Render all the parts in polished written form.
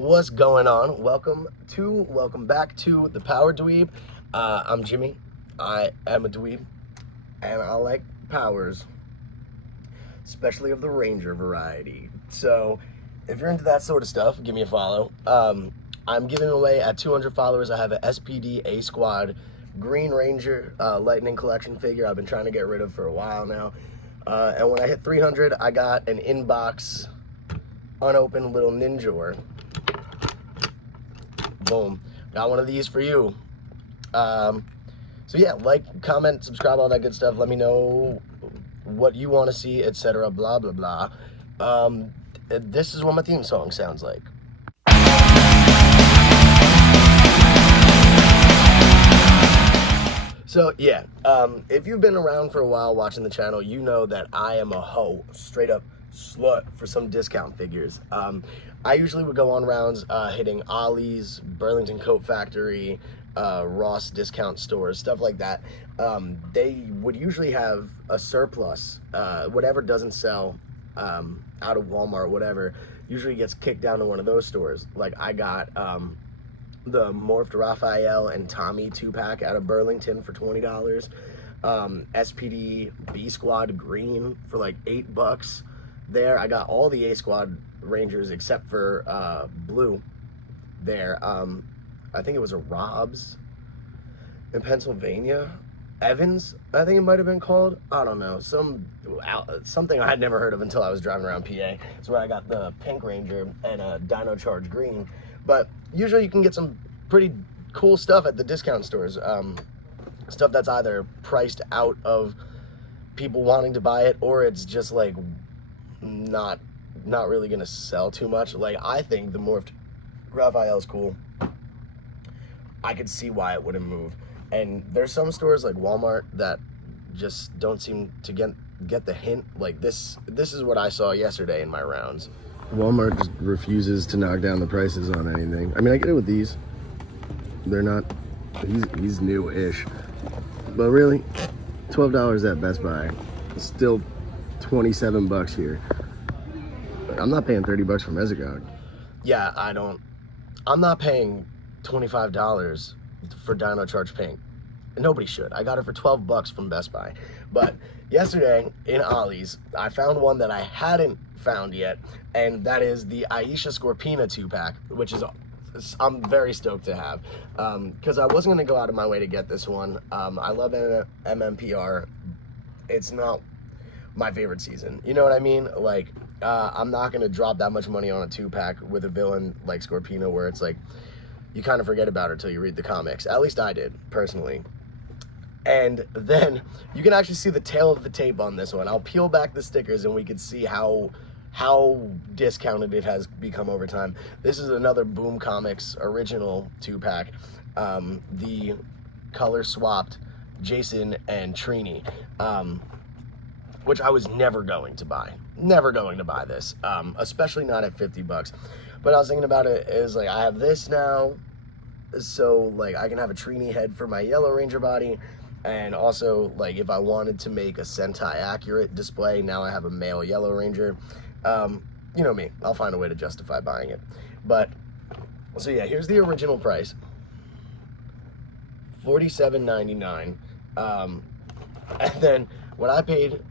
What's going on? Welcome back to the Power Dweeb. I'm Jimmy. I am a dweeb, and I like powers, especially of the Ranger variety. So, if you're into that sort of stuff, give me a follow. I'm giving away at 200 followers. I have an SPD A Squad Green Ranger Lightning Collection figure I've been trying to get rid of for a while now. And when I hit 300, I got an inbox unopened little Ninjor. Boom, got one of these for you. So yeah, like, comment, subscribe, all that good stuff. Let me know what you want to see, etc. Blah blah blah. This is what my theme song sounds like. So yeah, if you've been around for a while watching the channel, you know that I am a hoe, straight up slut for some discount figures. I usually would go on rounds hitting Ollie's, Burlington Coat Factory, Ross discount stores, stuff like that. They would usually have a surplus. Whatever doesn't sell out of Walmart, whatever, usually gets kicked down to one of those stores. Like I got the Morphed Raphael and Tommy 2-pack out of Burlington for $20. SPD B Squad Green for like $8 there. I got all the A Squad Rangers except for blue there. I think it was a Rob's in Pennsylvania. Evans, I think it might have been called. I don't know. Something I had never heard of until I was driving around PA. It's where I got the Pink Ranger and a Dino Charge Green. But usually you can get some pretty cool stuff at the discount stores. Stuff that's either priced out of people wanting to buy it, or it's just like not really gonna sell too much. Like I think the Morphed Raphael is cool. I could see why it wouldn't move. And there's some stores like Walmart that just don't seem to get the hint. Like this is what I saw yesterday in my rounds. Walmart just refuses to knock down the prices on anything. I mean, I get it with these. They're not, he's new-ish. But really, $12 at Best Buy. Still $27 here. I'm not paying $30 for Mesogogue. Yeah, I'm not paying $25 for Dino Charge Pink. Nobody should. I got it for $12 from Best Buy. But yesterday in Ollie's, I found one that I hadn't found yet, and that is the Aisha Scorpina 2-pack, which is I'm very stoked to have, because I wasn't going to go out of my way to get this one. I love MMPR. It's not my favorite season. You know what I mean? Like, I'm not going to drop that much money on a 2-pack with a villain like Scorpina, where it's like, you kind of forget about her till you read the comics. At least I did, personally. And then you can actually see the tail of the tape on this one. I'll peel back the stickers and we can see how discounted it has become over time. This is another Boom Comics original 2-pack. The color swapped Jason and Trini, which I was never going to buy. Never going to buy this, especially not at $50. But I was thinking about it is like, I have this now, so like I can have a Trini head for my Yellow Ranger body. And also, like, if I wanted to make a Sentai accurate display, now I have a male Yellow Ranger. You know me, I'll find a way to justify buying it. But, so yeah, here's the original price. $47.99. And then when I paid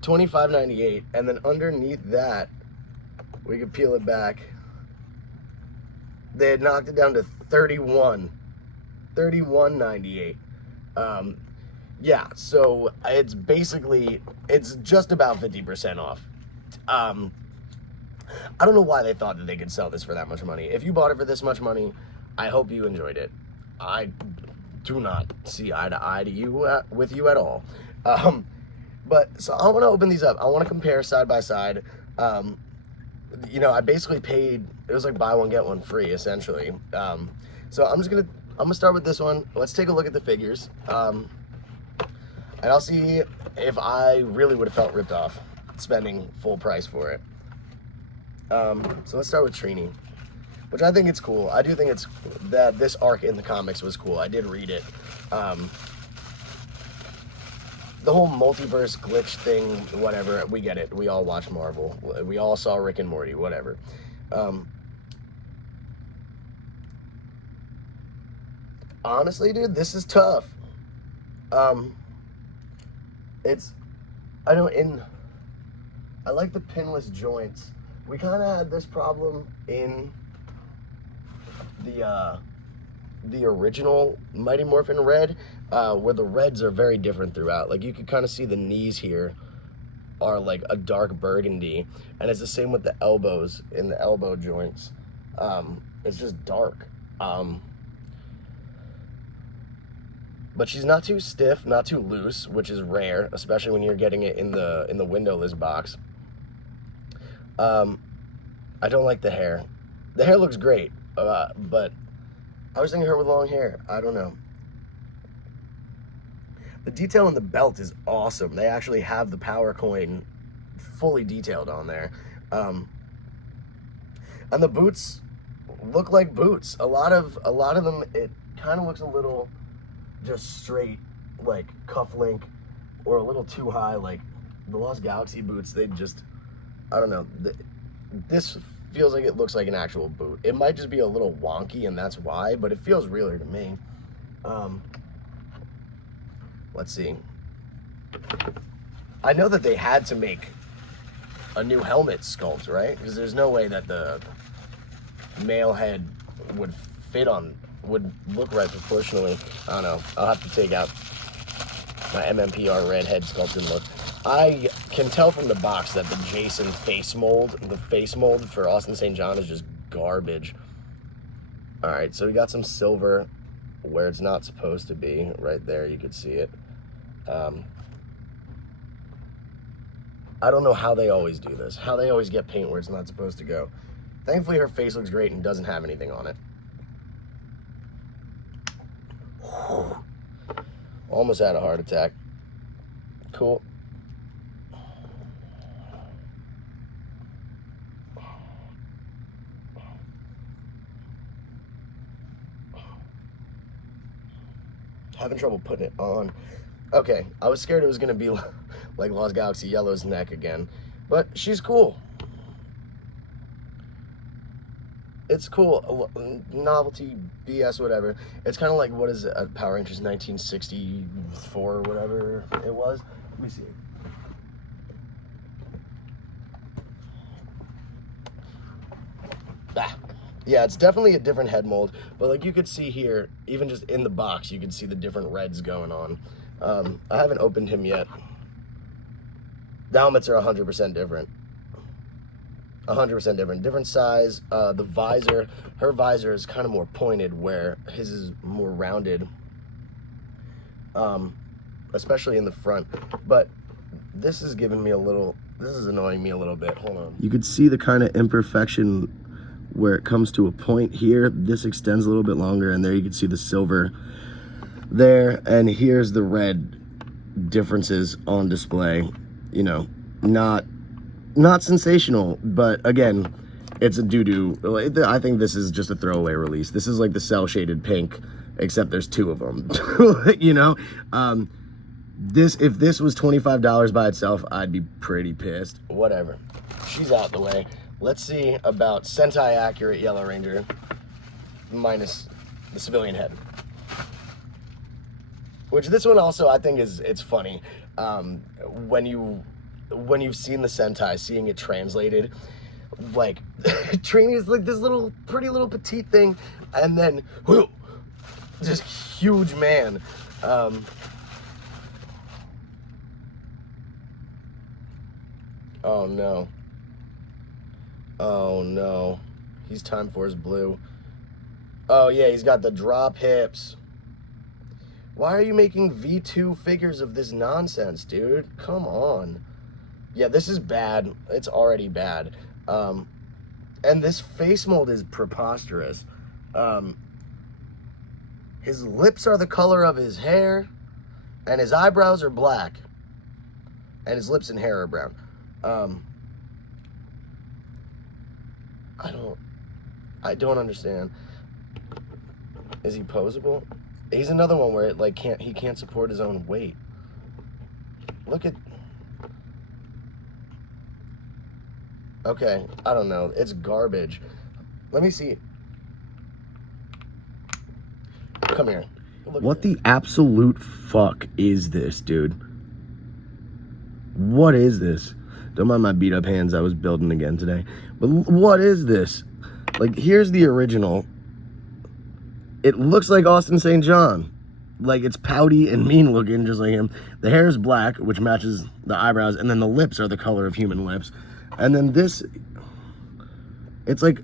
$25.98, and then underneath that, we could peel it back, they had knocked it down to $31.98. Yeah, so it's just about 50% off. I don't know why they thought that they could sell this for that much money. If you bought it for this much money, I hope you enjoyed it. I do not see eye to eye to you with you at all. But so I want to open these up. I want to compare side by side. You know, I basically paid, it was like buy one get one free essentially. So I'm gonna start with this one. Let's take a look at the figures. And I'll see if I really would have felt ripped off spending full price for it. So let's start with Trini, which I think it's cool. I do think it's that this arc in the comics was cool. I did read it. The whole multiverse glitch thing, whatever, we get it. We all watch Marvel. We all saw Rick and Morty, whatever. Honestly, dude, this is tough. It's, I know I like the pinless joints. We kind of had this problem in the original Mighty Morphin Red, where the reds are very different throughout. Like, you can kind of see the knees here are like a dark burgundy, and it's the same with the elbows in the elbow joints. It's just dark. But she's not too stiff, not too loose, which is rare, especially when you're getting it in the windowless box. I don't like the hair. The hair looks great, but I was thinking her with long hair. I don't know. The detail in the belt is awesome. They actually have the power coin fully detailed on there. And the boots look like boots. A lot of them, it kind of looks a little just straight, like cuff link, or a little too high. Like the Lost Galaxy boots, they just, I don't know. This feels like it looks like an actual boot. It might just be a little wonky, and that's why, but it feels realer to me. Let's see. I know that they had to make a new helmet sculpt, right? Because there's no way that the male head would look right proportionally. I don't know. I'll have to take out my MMPR red head sculpted look. I can tell from the box that the Jason face mold, the face mold for Austin St. John is just garbage. All right, so we got some silver where it's not supposed to be. Right there, you could see it. I don't know how they always do this, how they always get paint where it's not supposed to go. Thankfully, her face looks great and doesn't have anything on it. Almost had a heart attack. Cool. Having trouble putting it on. Okay, I was scared it was gonna be like Lost Galaxy Yellow's neck again, but she's cool. It's cool. Novelty, BS, whatever. It's kind of like, what is it, Power Rangers 1964 or whatever it was. Let me see. Yeah, it's definitely a different head mold, but like you could see here, even just in the box, you can see the different reds going on. I haven't opened him yet. The helmets are 100% different. 100% different. Different size. The visor, her visor is kind of more pointed, where his is more rounded, especially in the front. But this is giving me a little, this is annoying me a little bit. Hold on. You could see the kind of imperfection where it comes to a point here. This extends a little bit longer, and there you can see the silver there, and here's the red differences on display. You know, not sensational, but again, it's a doo-doo. I think this is just a throwaway release. This is like the cell shaded pink, except there's two of them. You know, if this was $25 by itself, I'd be pretty pissed. Whatever, she's out the way. Let's see about Sentai accurate Yellow Ranger minus the civilian head. Which this one also, I think, it's funny. When you've seen the Sentai, seeing it translated, like Trini is like this little pretty little petite thing, and then whoo, just huge man. Oh no. Oh no. He's Time Force Blue. Oh yeah, he's got the drop hips. Why are you making V2 figures of this nonsense, dude? Come on. Yeah, this is bad. It's already bad. And this face mold is preposterous. His lips are the color of his hair, and his eyebrows are black, and his lips and hair are brown. I don't understand. Is he posable? He's another one where it like he can't support his own weight. Look at. Okay, I don't know. It's garbage. Let me see. Come here. Look What the absolute fuck is this, dude? What is this? Don't mind my beat up hands. I was building again today. But what is this? Like, here's the original. It looks like Austin St. John. Like, it's pouty and mean looking, just like him. The hair is black, which matches the eyebrows, and then the lips are the color of human lips. And then this, it's like,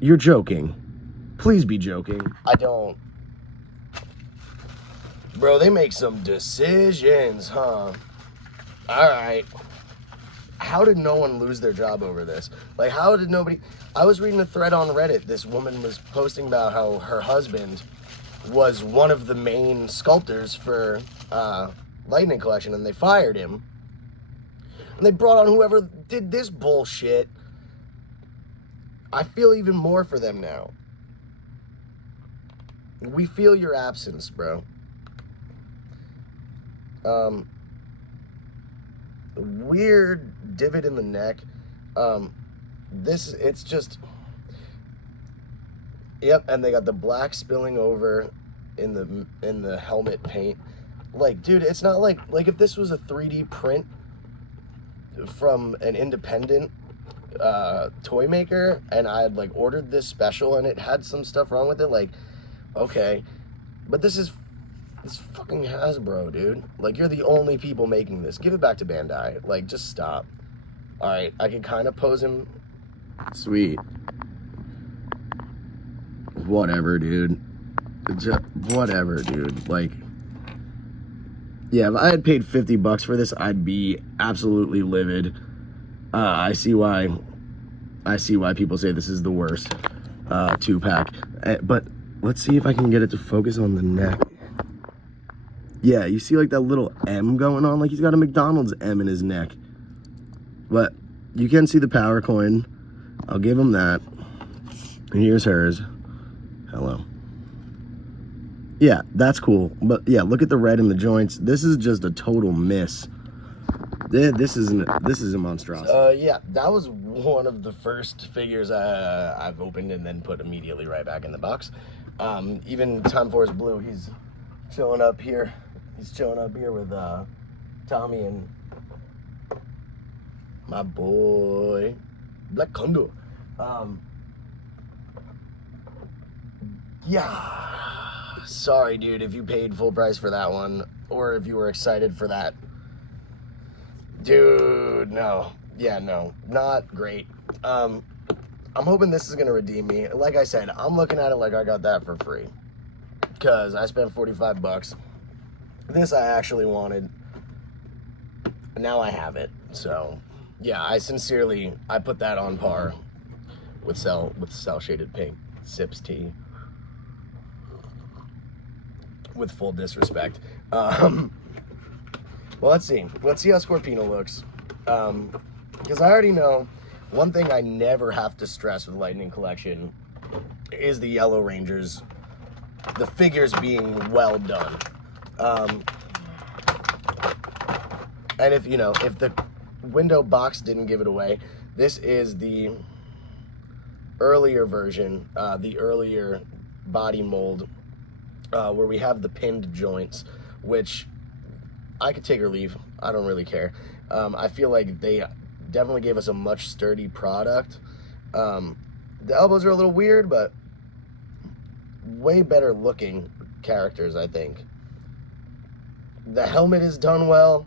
you're joking. Please be joking. I don't. Bro, they make some decisions, huh? Alright. How did no one lose their job over this? Like, how did nobody... I was reading a thread on Reddit. This woman was posting about how her husband was one of the main sculptors for Lightning Collection, and they fired him. And they brought on whoever did this bullshit. I feel even more for them now. We feel your absence, bro. Weird divot in the neck. It's just... Yep, and they got the black spilling over in the helmet paint. Like, dude, it's not like if this was a 3D print from an independent toy maker and I had like ordered this special and it had some stuff wrong with it, like, okay, but this fucking Hasbro, dude. Like, you're the only people making this. Give it back to Bandai. Like, just stop. All right, I can kind of pose him. Sweet. Whatever, dude. Whatever, dude. Like, yeah, if I had paid $50 for this, I'd be absolutely livid. I see why people say this is the worst 2-pack. But let's see if I can get it to focus on the neck. Yeah, you see like that little M going on? Like he's got a McDonald's M in his neck. But you can see the power coin. I'll give him that. And here's hers. Hello. Yeah, that's cool. But yeah, look at the red in the joints. This is just a total miss. This is a monstrosity. Yeah, that was one of the first figures I've opened and then put immediately right back in the box. Even Time Force Blue, he's chilling up here. He's chilling up here with Tommy and my boy Black Condor. Yeah, sorry, dude, if you paid full price for that one, or if you were excited for that. Dude, no. Yeah, no, not great. I'm hoping this is gonna redeem me. Like I said, I'm looking at it like I got that for free, because I spent $45. This I actually wanted. Now I have it. So, yeah, I put that on par with Cell Shaded Pink Sips Tea. With full disrespect. Well, let's see. Let's see how Scorpino looks. Because I already know one thing I never have to stress with Lightning Collection is the Yellow Rangers, the figures being well done. And if the window box didn't give it away, this is the earlier version, the earlier body mold, where we have the pinned joints, which I could take or leave. I don't really care. I feel like they definitely gave us a much sturdy product. The elbows are a little weird, but way better looking characters, I think. The helmet is done well.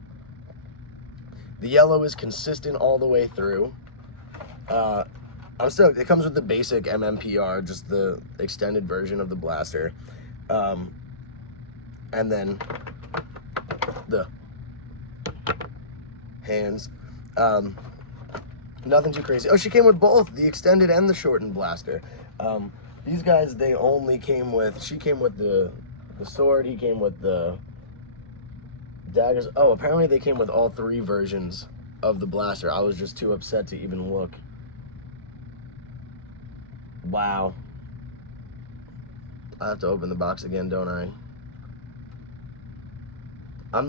The yellow is consistent all the way through. It comes with the basic MMPR, just the extended version of the blaster. And then the hands. Nothing too crazy. Oh, she came with both, the extended and the shortened blaster. These guys, she came with the sword, he came with the daggers. Oh, apparently they came with all 3 versions of the blaster. I was just too upset to even look. Wow. I have to open the box again, don't I? I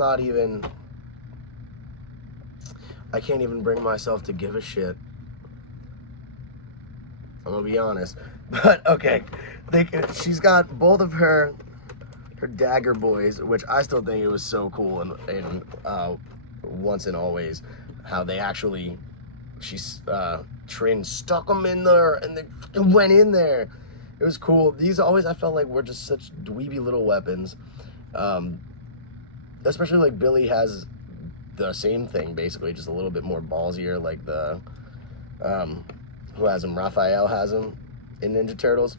can't even bring myself to give a shit. I'm gonna be honest. But okay, she's got both of her dagger boys, which I still think it was so cool in Once and Always, how they actually, Trin stuck them in there and they went in there. It was cool. These always, I felt like, were just such dweeby little weapons. Especially like Billy has the same thing, basically, just a little bit more ballsier, like the, who has him? Raphael has him in Ninja Turtles.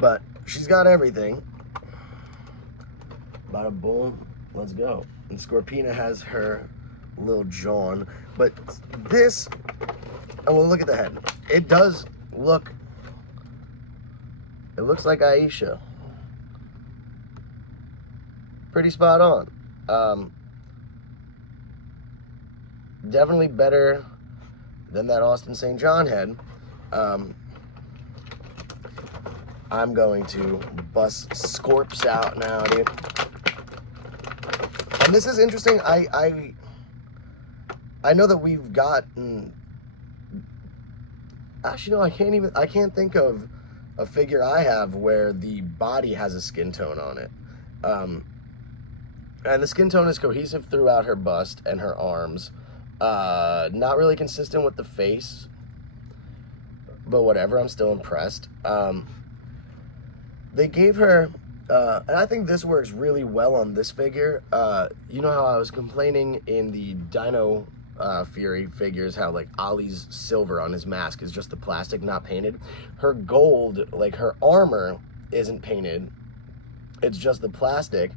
But she's got everything. Bada boom, let's go. And Scorpina has her little John. But this, oh, well, look at the head. It does look, it looks like Aisha. Pretty spot on. Definitely better than that Austin St. John head. I'm going to bust Scorps out now, dude. And this is interesting. I know that we've gotten, actually, no, I can't think of a figure I have where the body has a skin tone on it. And the skin tone is cohesive throughout her bust and her arms. Not really consistent with the face, but whatever, I'm still impressed. They gave her, and I think this works really well on this figure. You know how I was complaining in the Dino Fury figures, how like Ollie's silver on his mask is just the plastic, not painted. Her gold, like her armor, isn't painted. It's just the plastic.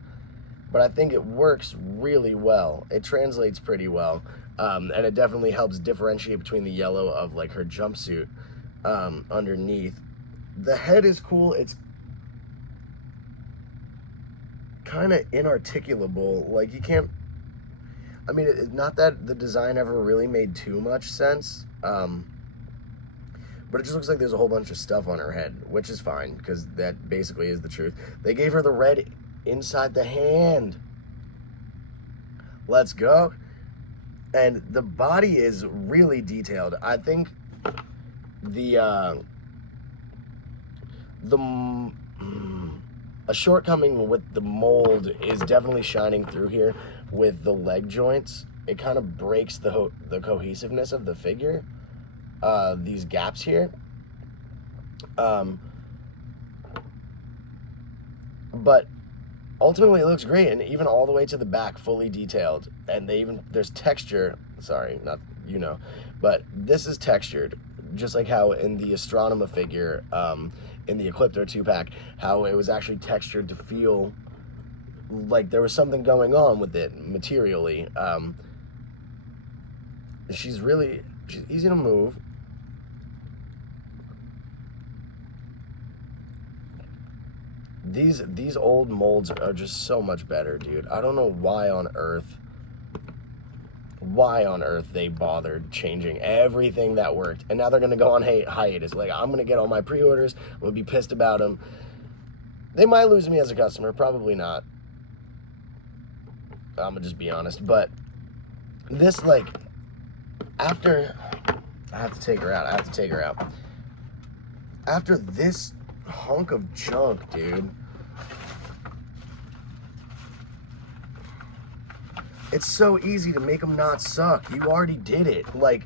But I think it works really well. It translates pretty well. And it definitely helps differentiate between the yellow of like her jumpsuit underneath. The head is cool. It's kind of inarticulable. Like you can't, I mean, not that the design ever really made too much sense. But it just looks like there's a whole bunch of stuff on her head, which is fine because that basically is the truth. They gave her the red inside the hand. Let's go. And the body is really detailed. I think a shortcoming with the mold is definitely shining through here with the leg joints. It kind of breaks the cohesiveness of the figure. These gaps here. But ultimately, it looks great, and even all the way to the back, fully detailed. And there's texture. Sorry, not, but this is textured, just like how in the Astronema figure, in the Ecliptor 2-pack, how it was actually textured to feel like there was something going on with it materially. She's easy to move. These old molds are just so much better, dude. I don't know why on earth they bothered changing everything that worked. And now they're going to go on hiatus. Like, I'm going to get all my pre-orders. I'm going to be pissed about them. They might lose me as a customer. Probably not. I'm going to just be honest. But this, like, after... I have to take her out. After this hunk of junk, dude, it's so easy to make them not suck. You already did it. Like,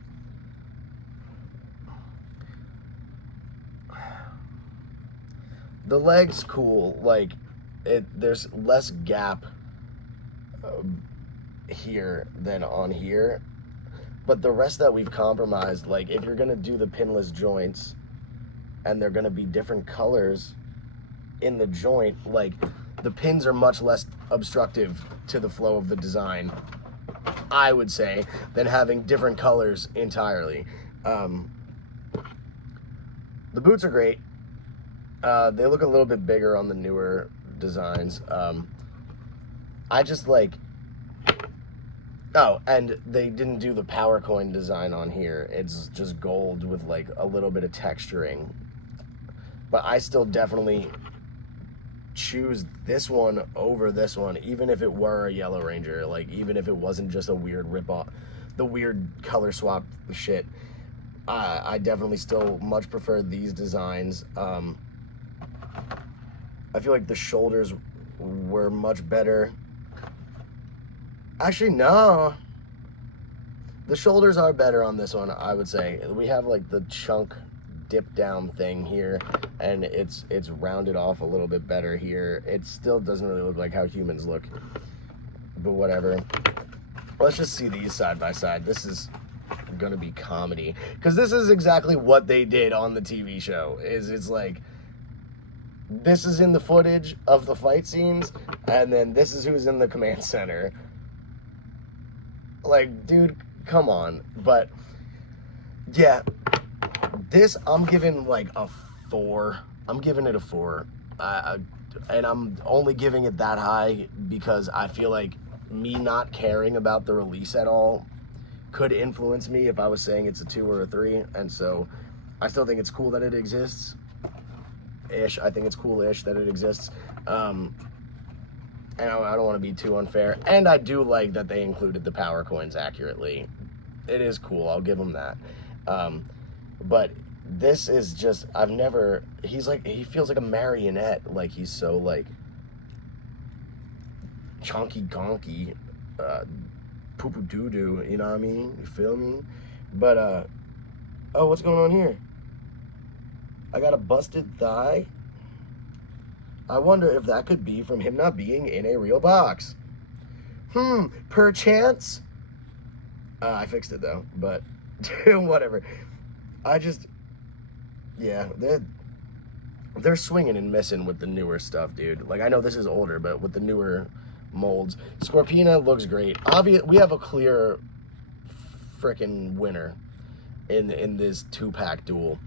the leg's cool. Like, there's less gap here than on here, but the rest that we've compromised, like, if you're gonna do the pinless joints and they're gonna be different colors in the joint, like, the pins are much less obstructive to the flow of the design, I would say, than having different colors entirely. The boots are great. They look a little bit bigger on the newer designs. I just like... Oh, and they didn't do the power coin design on here. It's just gold with like a little bit of texturing. But I still definitely choose this one over this one, even if it were a Yellow Ranger. Like, even if it wasn't just a weird rip-off, the weird color swap shit. I definitely still much prefer these designs. I feel like the shoulders were much better. Actually, no. The shoulders are better on this one, I would say. We have like the chunk dip down thing here, and it's rounded off a little bit better here. It still doesn't really look like how humans look, but whatever. Let's just see these side by side. This is gonna be comedy, because this is exactly what they did on the TV show. It's like, this is in the footage of the fight scenes, and then this is who's in the command center. Like, dude, come on. But yeah, this I'm giving like a 4. I'm giving it a 4. And I'm only giving it that high because I feel like me not caring about the release at all could influence me if I was saying it's a 2 or a 3. And so I still think it's cool that it exists. I think it's cool-ish that it exists. And I don't want to be too unfair. And I do like that they included the power coins accurately. It is cool. I'll give them that. But this is just, he feels like a marionette. Like, he's so, like, chonky gonky, poo-poo doo-doo, you know what I mean? You feel me? But, oh, what's going on here? I got a busted thigh. I wonder if that could be from him not being in a real box. Perchance. I fixed it though, but whatever. Yeah, they're swinging and missing with the newer stuff, dude. Like, I know this is older, but with the newer molds, Scorpina looks great. We have a clear freaking winner in this 2-pack duel.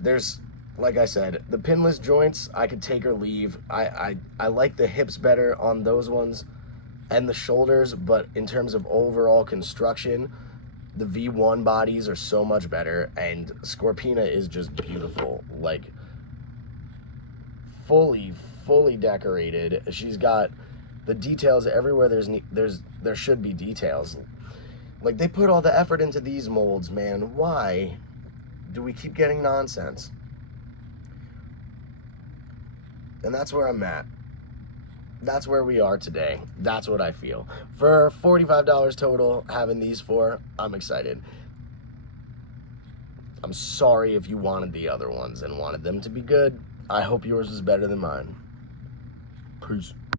There's, like I said, the pinless joints, I could take or leave. I like the hips better on those ones and the shoulders, but in terms of overall construction, the V1 bodies are so much better, and Scorpina is just beautiful. Like, fully decorated. She's got the details everywhere there should be details. Like, they put all the effort into these molds, man. Why do we keep getting nonsense? And that's where I'm at. That's where we are today. That's what I feel. For $45 total, having these 4, I'm excited. I'm sorry if you wanted the other ones and wanted them to be good. I hope yours was better than mine. Peace.